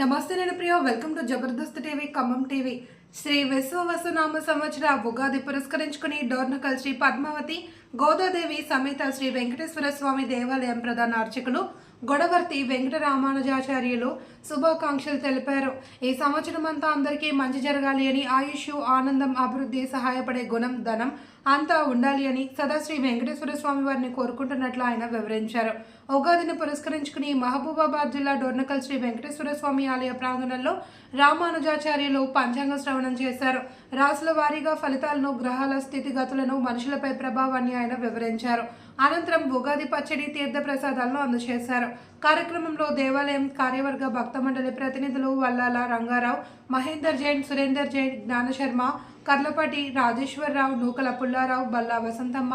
నమస్తే నేను Priya. Welcome to Jabardasth TV Khammam TV Shri విశ్వవసునామ సంవత్సర ఉగాది పురస్కరించుకుని డోర్నకల్ శ్రీ పద్మావతి గోదాదేవి సమేత శ్రీ వెంకటేశ్వర స్వామి దేవాలయం ప్రధాన అర్చకులు గొడవర్తి వెంకట రామానుజాచార్యులు శుభాకాంక్షలు తెలిపారు. ఈ సంవత్సరం అంతా అందరికీ మంచి జరగాలి అని ఆయుష్ ఆనందం అభివృద్ధి సహాయపడే గుణం ధనం అంతా ఉండాలి అని సదా శ్రీ వెంకటేశ్వర స్వామి వారిని కోరుకుంటున్నట్లు ఆయన వివరించారు. ఉగాదిని పురస్కరించుకుని మహబూబాబాద్ జిల్లా డోర్నకల్ శ్రీ వెంకటేశ్వర స్వామి ఆలయ ప్రాంగణంలో రామానుజాచార్యులు పంచాంగ శ్రవణం చేశారు. రాసుల వారీగా ఫలితాలను గ్రహాల స్థితిగతులను మనుషులపై ప్రభావాన్ని ఆయన వివరించారు. అనంతరం ఉగాది పచ్చడి తీర్థ ప్రసాదాలను అందజేశారు. కార్యక్రమంలో దేవాలయం కార్యవర్గ భక్త మండలి ప్రతినిధులు వల్లాల రంగారావు మహేందర్ జైన్ సురేందర్ జైన్ జ్ఞానశర్మ కర్లపాటి రాజేశ్వరరావు నూకల పుల్లారావు బల్లా వసంతమ్మ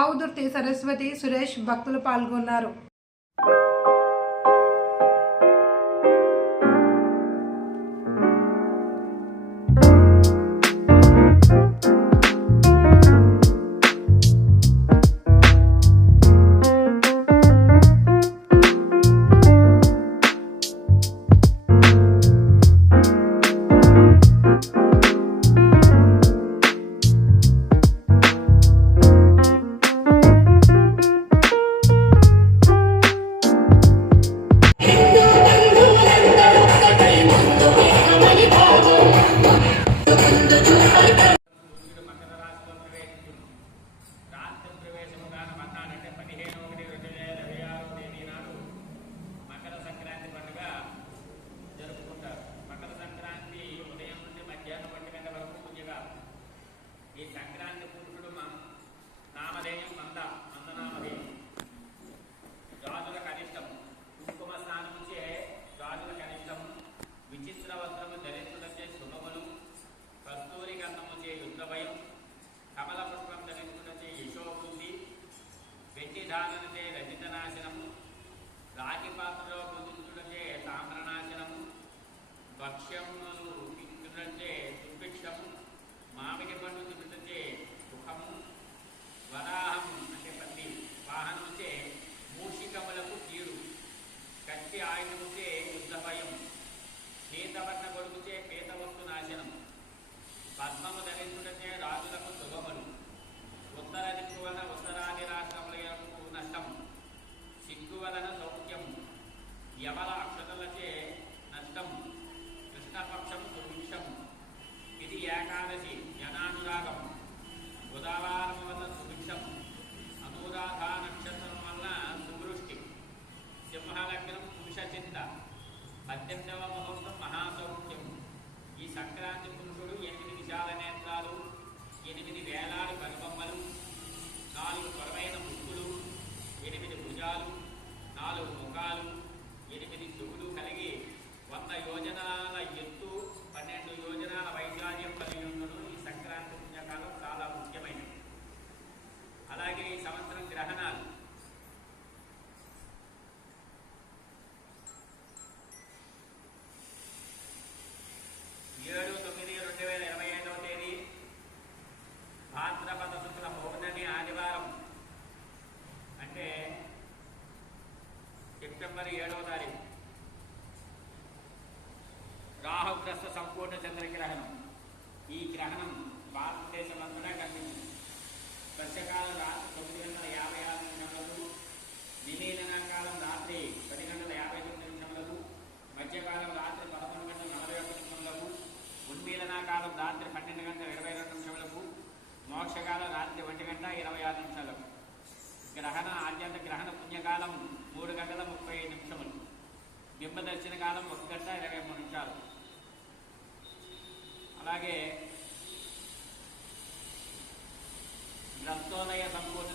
ఆవుదుర్తి సరస్వతి సురేష్ భక్తులు పాల్గొన్నారు. వస్త్రము ధరించుటచే శుభములు. కస్తూరి గంధము చే యుద్ధ భయం కమల పుష్పం ధరించుటచే యశోబుద్ధి. వెట్టి ధారణ చే రజిత నాశనము రాగి పాత్రలో బుద్ధించుటచే తామ్రనాశనము. భక్ష్యములు తింటుటచే సుభిక్షము మామిడి పద్మము ధరించుటచే రాజులకు శుభములు ఉత్తర దిక్కు వలన ఉత్తరాది రాష్ట్రములకు నష్టం సిగ్గు వలన సౌఖ్యం యవల అక్షతలచే నష్టం కృష్ణపక్షం సుభిక్షం ఇది ఏకాదశి జనానురాగం బుధవారం వల్ల సుభిక్షం అనురాధ నక్షత్రం వల్ల సువృష్టి. సింహలగ్నం పురుషచింత పద్దెనిమిదవ ముహూర్తం మహాసౌఖ్యం ఈ సంక్రాంతి పురుషుడు ఎనిమిది విశాల నేత్రాలు ఎనిమిది వేలాది కనుమ రాహుగ్రస్త సంపూర్ణ చంద్రగ్రహణం ఈ గ్రహణం భారతదేశం అంతటా కనిపించింది. వర్షకాల రాత్రి తొమ్మిది గంటల యాభై ఆరు నిమిషములకు విలీనకాలం రాత్రి పది గంటల యాభై తొమ్మిది నిమిషములకు మధ్యకాలం రాత్రి పదకొండు గంటల నలభై ఒక్క నిమిషములకు ఉన్మీలనాకాలం రాత్రి పన్నెండు గంటల ఇరవై రెండు నిమిషములకు మోక్షకాలం రాత్రి ఒంటి గంట ఇరవై ఆరు నిమిషాలకు. గ్రహణ ఆద్యంత గ్రహణ పుణ్యకాలం మూడు గంటల ముప్పై ఐదు నిమిషములు. బింబ దర్శన కాలం ఒక గంట ఇరవై మూడు నిమిషాలు. అలాగే గ్రంథోదయ సంపూర్ణ